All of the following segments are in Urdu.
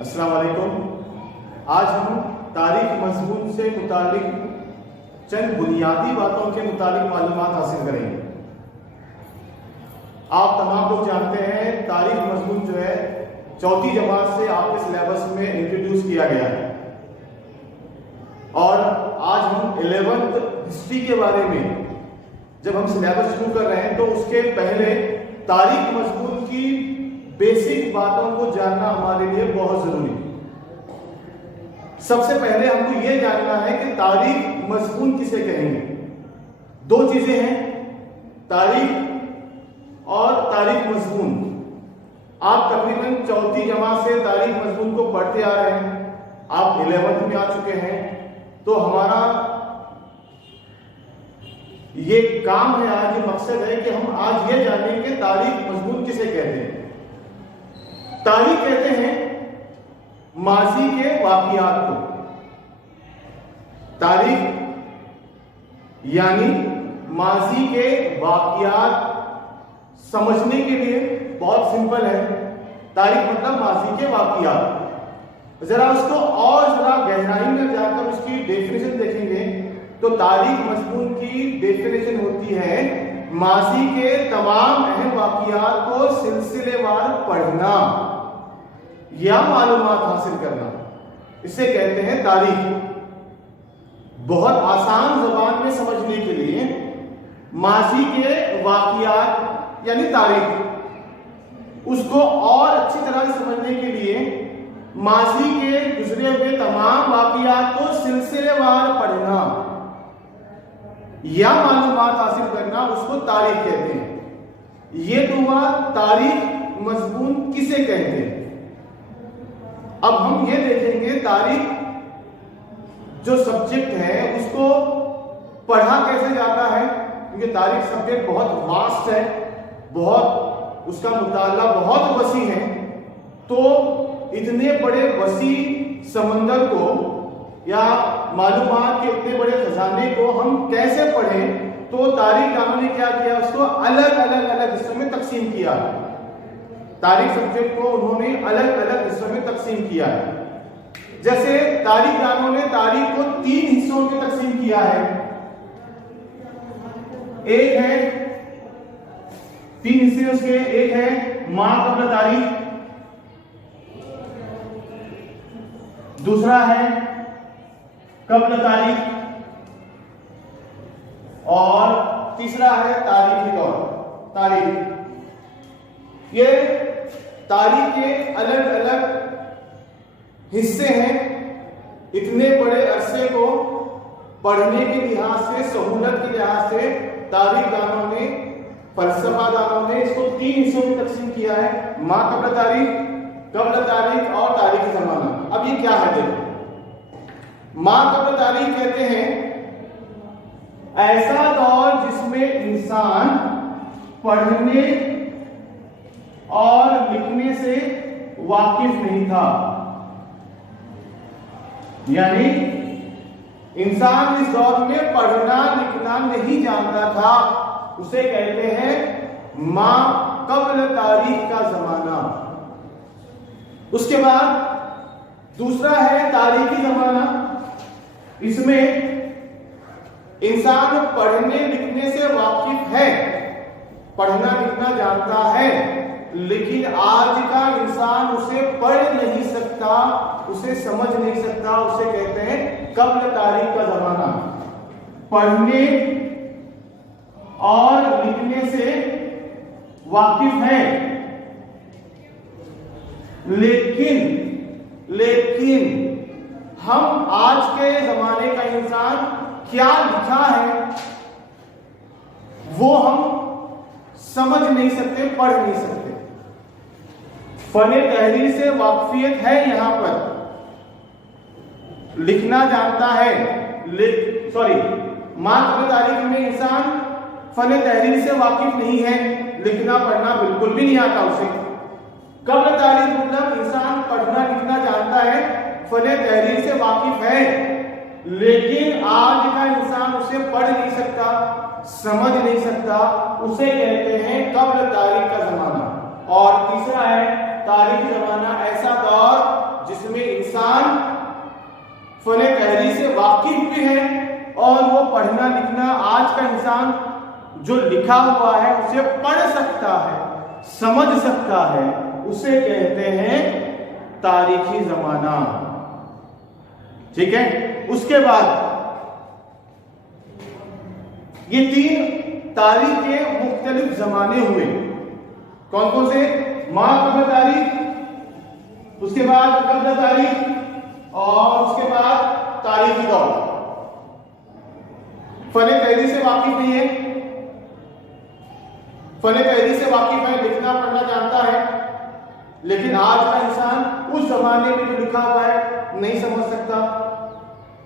السلام علیکم۔ آج ہم تاریخ مضمون سے متعلق چند بنیادی باتوں کے متعلق معلومات حاصل کریں گے۔ آپ تمام لوگ جانتے ہیں تاریخ مضمون جو ہے چوتھی جماعت سے آپ کے سلیبس میں انٹروڈیوس کیا گیا ہے، اور آج ہم 11th ہسٹری کے بارے میں جب ہم سلیبس شروع کر رہے ہیں تو اس کے پہلے تاریخ مضمون کی بیسک باتوں کو جاننا ہمارے لیے بہت ضروری ہے۔ سب سے پہلے ہم کو یہ جاننا ہے کہ تاریخ مضمون کسے کہیں گے۔ دو چیزیں ہیں، تاریخ اور تاریخ مضمون۔ آپ تقریباً چوتھی جماعت سے تاریخ مضمون کو پڑھتے آ رہے ہیں، آپ 11th میں آ چکے ہیں، تو ہمارا یہ کام ہے، آج یہ مقصد ہے کہ ہم آج یہ جانیں کہ تاریخ مضمون کسے کہتے ہیں۔ تاریخ کہتے ہیں ماضی کے واقعات کو۔ تاریخ یعنی ماضی کے واقعات سمجھنے کے لیے بہت سمپل ہے، تاریخ مطلب ماضی کے واقعات۔ ذرا اس کو اور ذرا گہرائی میں جا کر اس کی ڈیفینیشن دیکھیں گے تو تاریخ مضمون کی ڈیفینیشن ہوتی ہے ماضی کے تمام اہم واقعات کو سلسلے وار پڑھنا یا معلومات حاصل کرنا، اسے کہتے ہیں تاریخ۔ بہت آسان زبان میں سمجھنے کے لیے ماضی کے واقعات یعنی تاریخ، اس کو اور اچھی طرح سے سمجھنے کے لیے ماضی کے گزرے ہوئے تمام واقعات کو سلسلے وار پڑھنا یا معلومات حاصل کرنا، اس کو تاریخ کہتے ہیں۔ یہ تو ہوا تاریخ مضمون کسے کہتے ہیں۔ اب ہم یہ دیکھیں گے تاریخ جو سبجیکٹ ہے اس کو پڑھا کیسے جاتا ہے، کیونکہ تاریخ سبجیکٹ بہت واسٹ ہے، بہت اس کا مطالعہ بہت وسیع ہے، تو اتنے بڑے وسیع سمندر کو یا معلومات کے اتنے بڑے خزانے کو ہم کیسے پڑھیں، تو تاریخ دانوں نے کیا کیا، اس کو الگ الگ حصوں میں تقسیم کیا۔ تاریخ سبجیکٹ کو انہوں نے الگ الگ حصوں میں تقسیم کیا ہے۔ جیسے تاریخ دانوں نے تاریخ کو 3 حصوں میں تقسیم کیا ہے۔ ایک ہے 3 حصے اس کے، ایک ہے ما قبل تاریخ، دوسرا ہے قبل تاریخ، اور تیسرا ہے تاریخی دور تاریخ۔ یہ تاریخ کے الگ الگ حصے ہیں۔ اتنے بڑے عرصے کو پڑھنے کے لحاظ سے، سہولت کے لحاظ سے تاریخ دانوں نے، فلسفہ دانوں نے اس کو 3 حصوں میں تقسیم کیا ہے، ما قبل تاریخ، قبل تاریخ اور تاریخی زمانہ۔ اب یہ کیا ہے دیکھو، ما قبل تاریخ کہتے ہیں ایسا دور جس میں انسان پڑھنے اور لکھنے سے واقف نہیں تھا، یعنی انسان اس دور میں پڑھنا لکھنا نہیں جانتا تھا، اسے کہتے ہیں ما قبل تاریخ کا زمانہ۔ اس کے بعد دوسرا ہے تاریخی زمانہ۔ اس میں انسان پڑھنے لکھنے سے واقف ہے، پڑھنا لکھنا جانتا ہے، لیکن آج کا انسان اسے پڑھ نہیں سکتا، اسے سمجھ نہیں سکتا، اسے کہتے ہیں قبل تاریخ کا زمانہ۔ پڑھنے اور لکھنے سے واقف ہے، لیکن ہم آج کے زمانے کا انسان کیا لکھا ہے وہ ہم سمجھ نہیں سکتے، پڑھ نہیں سکتے۔ فن تحریر سے واقفیت ہے، یہاں پر لکھنا جانتا ہے، ما قبل تاریخ میں انسان فن تحریر سے واقف نہیں ہے، لکھنا پڑھنا بالکل بھی نہیں آتا اسے۔ قبل تاریخ مطلب انسان پڑھنا لکھنا جانتا ہے، فن تحریر سے واقف ہے، لیکن آج کا انسان اسے پڑھ نہیں سکتا، سمجھ نہیں سکتا، اسے کہتے ہیں قبل تاریخ کا زمانہ۔ اور تیسرا ہے تاریخی زمانہ، ایسا دور جس واقف بھی ہے اور وہ پڑھنا لکھنا آج کا انسان جو لکھا ہوا ہے اسے پڑھ سکتا ہے، سمجھ سکتا ہے، اسے کہتے ہیں تاریخی زمانہ. ٹھیک ہے. اس کے بعد یہ 3 تاریخ کے مختلف زمانے ہوئے. کون کون سے؟ ما قبل تاریخ، اس کے بعد قبل تاریخ، اور اس کے بعد تاریخی دور. فن تحریر سے واقف نہیں ہے، فن تحریر سے واقف ہے، لکھنا پڑھنا جانتا ہے، لیکن آج کا انسان اس زمانے میں جو لکھا ہوا ہے نہیں سمجھ سکتا،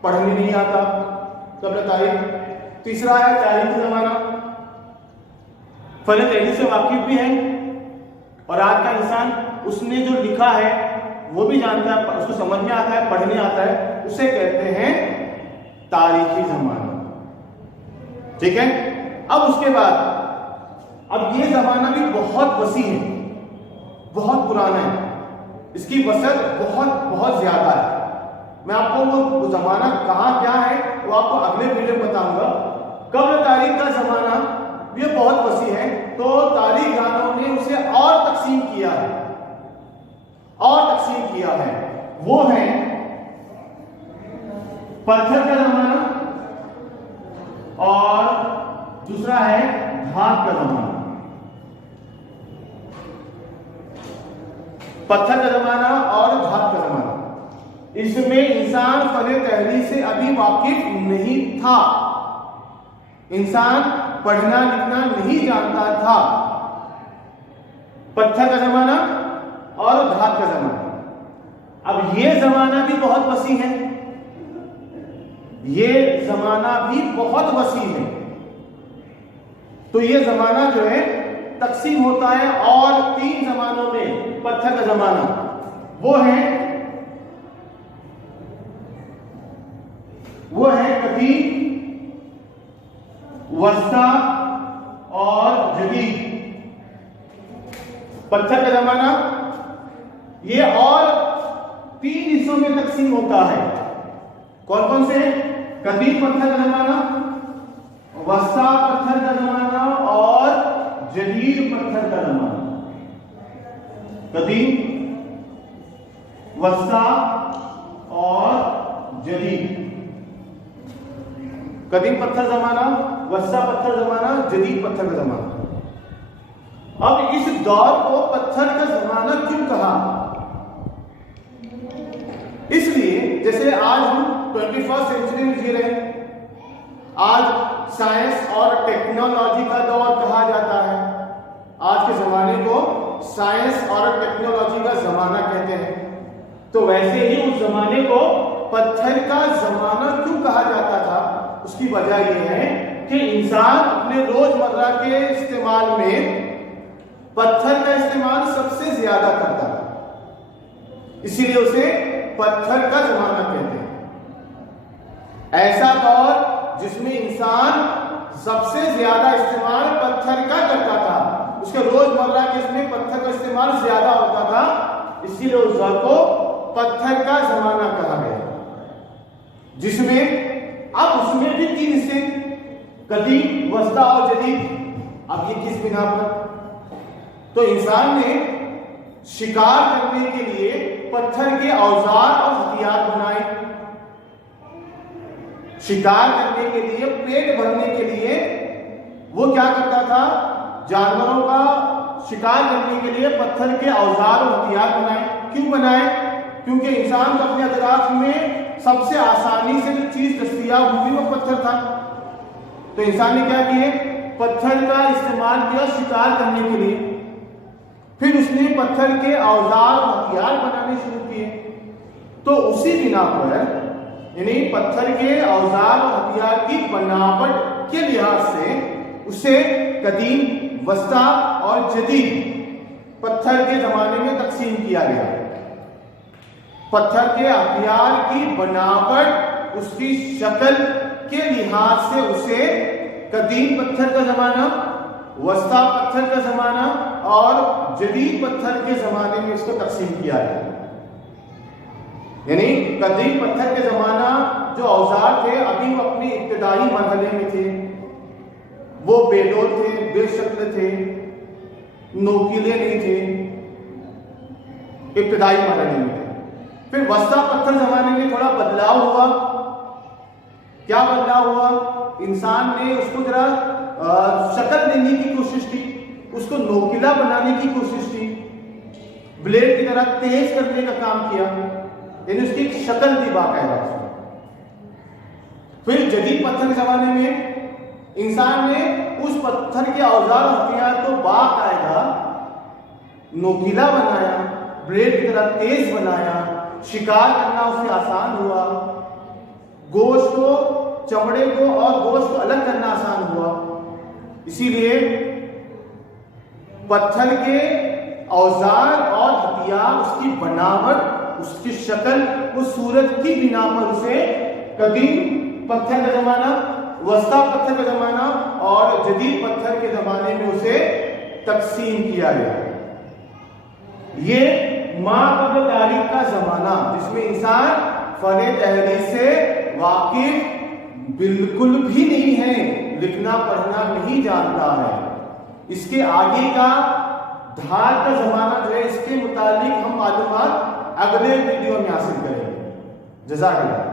پڑھنے نہیں آتا. قبل تاریخ. تیسرا ہے تاریخی زمانہ. فن تحریر سے واقف بھی ہے اور آج کا انسان اس نے جو لکھا ہے وہ بھی جانتا ہے، اس کو سمجھ میں آتا ہے، پڑھنے آتا ہے، اسے کہتے ہیں تاریخی زمانہ. ٹھیک ہے. اب اس کے بعد اب یہ زمانہ بھی بہت وسیع ہے، بہت پرانا ہے، اس کی وسعت بہت زیادہ ہے. میں آپ کو وہ زمانہ کہاں کیا ہے وہ آپ کو اگلے ویڈیو میں بتاؤں گا. قبل تاریخ کا زمانہ یہ بہت وسیع ہے، تو تاریخ دانوں نے اسے اور تقسیم کیا ہے، وہ ہے پتھر کا زمانہ اور دوسرا ہے دھات کا زمانہ. پتھر کا زمانہ اور دھات کا زمانہ. اس میں انسان فن تحریر سے ابھی واقف نہیں تھا، انسان پڑھنا لکھنا نہیں جانتا تھا. پتھر کا زمانہ اور دھات کا زمانہ. اب یہ زمانہ بھی بہت وسیع ہے، یہ زمانہ بھی بہت وسیع ہے. تو یہ زمانہ جو ہے تقسیم ہوتا ہے اور 3 زمانوں میں. پتھر کا زمانہ وہ ہے قدیم، وسطی اور جدید. پتھر کا زمانہ یہ اور 3 حصوں میں تقسیم ہوتا ہے. کون کون سے؟ قدیم پتھر کا زمانہ، وسطی پتھر کا زمانہ اور جدید پتھر کا زمانہ. قدیم، وسطی اور جدید. قدیم پتھر زمانہ، وسطی پتھر زمانہ، جدید پتھر کا زمانہ. اب اس دور کو پتھر کا زمانہ کیوں کہا؟ اس لیے جیسے آج ہم 21 سینچری میں جی رہے ہیں، آج سائنس اور ٹیکنالوجی کا دور کہا جاتا ہے. آج کے زمانے کو سائنس اور ٹیکنالوجی کا زمانہ کہتے ہیں. تو ویسے ہی اس زمانے کو پتھر کا زمانہ کیوں کہا جاتا تھا؟ اس کی وجہ یہ ہے کہ انسان اپنے روزمرہ کے استعمال میں پتھر کا استعمال سب سے زیادہ کرتا ہے، اسی لیے اسے پتھر کا زمانہ کہتے ہیں. ایسا دور جس میں انسان سب سے زیادہ استعمال پتھر کا کرتا تھا، اس کے روزمرہ کے اس میں پتھر کا استعمال زیادہ ہوتا تھا، اسی لیے اس دور کو پتھر کا زمانہ کہا گیا. جس میں اب اس میں بھی 3 حصے، قدیم، وسطی اور جدید. اب یہ کس بنا پر؟ تو انسان نے شکار کرنے کے لیے پتھر کے اوزار اور ہتھیار بنائے، شکار کرنے کے لیے، پیٹ بھرنے کے لیے وہ کیا کرتا تھا؟ جانوروں کا شکار کرنے کے لیے پتھر کے اوزار اور ہتھیار بنائے. کیوں بنائے؟ کیونکہ انسان کو اپنے اطراف میں سب سے آسانی سے جو چیز دستیاب ہوئی وہ پتھر تھا. تو انسان نے کیا کیے؟ پتھر کا استعمال کیا شکار کرنے کے لیے. پھر اس نے پتھر کے اوزار اور ہتھیار بنانے شروع کیے. تو اسی بنا پر یعنی پتھر کے اوزار اور ہتھیار کی بناوٹ کے لحاظ سے اسے قدیم، وسطی اور جدید پتھر کے زمانے میں تقسیم کیا گیا. پتھر کے ہتھیار کی بناوٹ، اس کی شکل کے لحاظ سے اسے قدیم پتھر کا زمانہ، وسطی پتھر کا زمانہ اور جدید پتھر کے زمانے میں اس کو تقسیم کیا ہے. یعنی قدیم پتھر کے زمانہ جو اوزار تھے ابھی وہ اپنے ابتدائی مرحلے میں تھے، وہ بے ڈور تھے، بے شکل تھے، نوکیلے نہیں تھے، ابتدائی مرحلے میں تھے۔ پھر وسطی پتھر زمانے میں تھوڑا بدلاؤ ہوا۔ کیا بدلاؤ ہوا؟ انسان نے اس کو ذرا شکل دینے کی کوشش کی، اس کو نوکیلا بنانے کی کوشش کی، بلیڈ کی طرح تیز کرنے کا کام کیا، یعنی اس کی ایک شکل دی باقاعدہ۔ پھر جدید پتھر کے زمانے میں انسان نے اس پتھر کے اوزار و ہتھیار کو باقاعدہ نوکیلا بنایا، بلیڈ کی طرح تیز بنایا، شکار کرنا اس سے آسان ہوا، گوشت کو، چمڑے کو اور گوشت کو الگ کرنا آسان ہوا۔ اسی لیے پتھر کے اوزار اور ہتھیار، اس کی بناوٹ، اس کی شکل، اس صورت کی بنا پر اسے قدیم پتھر کا زمانہ، وسطی پتھر کا زمانہ اور جدید پتھر کے زمانے میں اسے تقسیم کیا گیا۔ یہ ما قبل تاریخ کا زمانہ جس میں انسان فن تحریر سے واقف بالکل بھی نہیں ہے، لکھنا پڑھنا نہیں جانتا ہے، اس کے آگے کا دھات کا زمانہ جو ہے، اس کے متعلق ہم معلومات اگلے ویڈیو میں حاصل کریں گے۔ جزاک اللہ۔